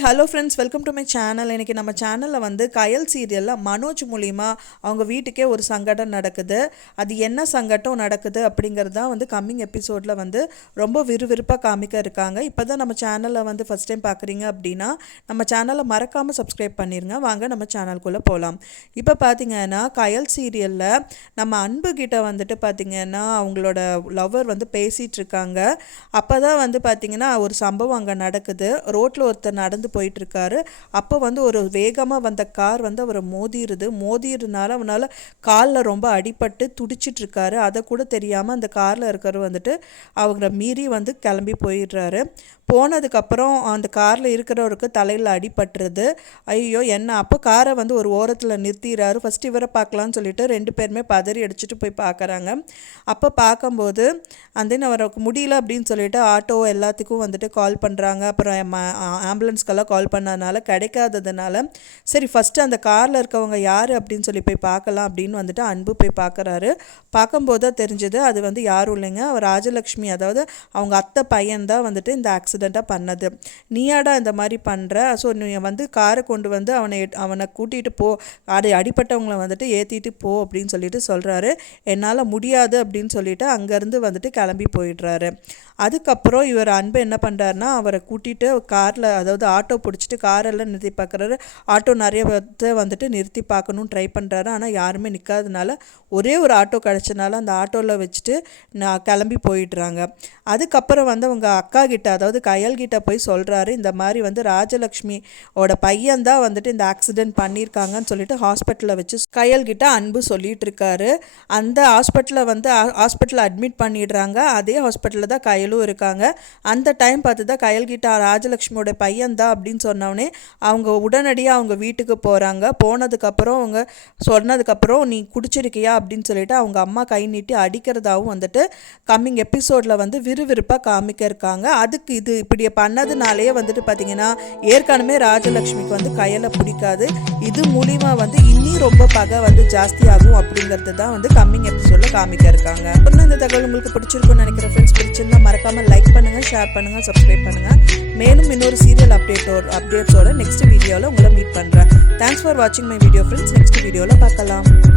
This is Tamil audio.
Hi hello friends, welcome to my channel. இன்றைக்கி நம்ம சேனலில் வந்து கயல் சீரியலில் மனோஜ் மூலிமா அவங்க வீட்டுக்கே ஒரு சங்கடம் நடக்குது. அது என்ன சங்கடம் நடக்குது அப்படிங்கிறது தான் வந்து கம்மிங் எபிசோடில் வந்து ரொம்ப விறுவிறுப்பாக காமிக்க இருக்காங்க. இப்போ தான் நம்ம சேனலில் வந்து ஃபஸ்ட் டைம் பார்க்குறீங்க அப்படின்னா நம்ம சேனலை மறக்காமல் சப்ஸ்கிரைப் பண்ணிடுங்க. வாங்க நம்ம சேனலுக்குள்ளே போகலாம். இப்போ பார்த்திங்கன்னா கயல் சீரியலில் நம்ம அன்பு கிட்ட வந்துட்டு பார்த்திங்கன்னா அவங்களோட லவ்வர் வந்து பேசிகிட்டு இருக்காங்க. அப்போ தான் வந்து பார்த்திங்கன்னா ஒரு சம்பவம் அங்கே நடக்குது. ரோட்டில் ஒருத்தர் நடந்து போயிட்டு இருக்காரு. அப்போ வந்து ஒரு வேகமாக வந்த கார் வந்து அவரை மோதிருனால அவனால் காலில் ரொம்ப அடிபட்டு துடிச்சிட்டு இருக்காரு. அதை கூட தெரியாமல் அந்த காரில் இருக்கிறவர் வந்துட்டு அவங்கள மீறி வந்து கிளம்பி போயிடுறாரு. போனதுக்கப்புறம் அந்த காரில் இருக்கிறவருக்கு தலையில் அடிபட்டுருது. ஐயோ என்ன! அப்போ காரை வந்து ஒரு ஓரத்தில் நிறுத்திடுறாரு. ஃபஸ்ட் இவரை பார்க்கலான்னு சொல்லிட்டு ரெண்டு பேருமே பதறி அடிச்சுட்டு போய் பார்க்குறாங்க. அப்போ பார்க்கும்போது அந்த அவருக்கு முடியல அப்படின்னு சொல்லிட்டு ஆட்டோ எல்லாத்துக்கும் வந்துட்டு கால் பண்ணுறாங்க. அப்புறம் ஆம்புலன்ஸ்க்கெல்லாம் கால் பண்ணதுனால கிடைக்காததுனால சரி ஃபஸ்ட்டு அந்த காரில் இருக்கவங்க யார் அப்படின்னு சொல்லி போய் பார்க்கலாம் அப்படின்னு வந்துட்டு அன்பு போய் பார்க்குறாரு. பார்க்கும்போது தான் தெரிஞ்சது அது வந்து யாரும் இல்லைங்க, அவர் ராஜலக்ஷ்மி, அதாவது அவங்க அத்தை பையன்தான் வந்துட்டு இந்த ஆக்சிடெண்ட்டாக பண்ணது. நீயாடா இந்த மாதிரி பண்ணுற, ஸோ நீ வந்து காரை கொண்டு வந்து அவனை கூட்டிகிட்டு போ, அடிப்பட்டவங்களை வந்துட்டு ஏற்றிட்டு போ அப்படின்னு சொல்லிட்டு சொல்கிறாரு. என்னால் முடியாது அப்படின்னு சொல்லிட்டு அங்கேருந்து வந்துட்டு கிளம்பி போயிடுறாரு. அதுக்கப்புறம் இவர் அன்பு என்ன பண்ணுறாருனா அவரை கூட்டிகிட்டு காரில், அதாவது ஆட்டோ பிடிச்சிட்டு காரெல்லாம் நிறுத்தி பார்க்குறாரு. ஆட்டோ நிறைய பேர்த்த வந்துட்டு நிறுத்தி பார்க்கணுன்னு ட்ரை பண்ணுறாரு. ஆனால் யாருமே நிற்காதனால ஒரே ஒரு ஆட்டோ கிடச்சனால அந்த ஆட்டோவில் வச்சுட்டு நான் கிளம்பி போயிடுறாங்க. அதுக்கப்புறம் வந்து அவங்க அக்கா கிட்ட, அதாவது கயல்கிட்ட போய் சொல்கிறாரு, இந்த மாதிரி வந்து ராஜலக்ஷ்மியோட பையன்தான் வந்துட்டு இந்த ஆக்சிடெண்ட் பண்ணியிருக்காங்கன்னு சொல்லிட்டு ஹாஸ்பிட்டலில் வச்சு கயல்கிட்ட அன்பு சொல்லிட்டு இருக்காரு. அந்த ஹாஸ்பிட்டலில் அட்மிட் பண்ணிடுறாங்க. அதே ஹாஸ்பிட்டலில் தான் கயலும் இருக்காங்க. அந்த டைம் பார்த்து தான் கயல்கிட்ட ராஜலக்ஷ்மியோட பையன்தான் அப்படின்னு சொன்னோடனே அவங்க உடனடியாக அவங்க வீட்டுக்கு போகிறாங்க. போனதுக்கப்புறம் அவங்க சொன்னதுக்கப்புறம் நீ குடிச்சிருக்கியா அப்படின்னு சொல்லிட்டு அவங்க அம்மா கை நீட்டி அடிக்கிறதாவும் வந்துட்டு கம்மிங் எபிசோடில் வந்து விறுவிறுப்பாக காமிக்க இருக்காங்க. அதுக்கு இது இப்படி பண்ணதுனாலேயே வந்துட்டு பார்த்திங்கன்னா ஏற்கனவே ராஜலக்ஷ்மிக்கு வந்து கயலை பிடிக்காது. இது மூலிமா வந்து இன்னும் ரொம்ப பகை வந்து ஜாஸ்தியாகும் அப்படிங்கிறது தான் வந்து கம்மிங் எபிசோடில் காமிக்க இருக்காங்க. இன்னும் இந்த தகவல் உங்களுக்கு பிடிச்சிருக்குன்னு நினைக்கிற ஃப்ரெண்ட்ஸ், பிடிச்சிருந்தா மறக்காமல் லைக் பண்ணுங்கள், ஷேர் பண்ணுங்கள், சப்ஸ்கிரைப் பண்ணுங்கள். மேலும் இன்னொரு சீரியல் அப்டேட்ஸோட நெக்ஸ்ட் வீடியோவில் உங்களை மீட் பண்ணுறேன். தேங்க்ஸ் ஃபார் வாட்சிங் மை வீடியோ ஃப்ரெண்ட்ஸ். நெக்ஸ்ட் வீடியோவில் பார்க்கலாம்.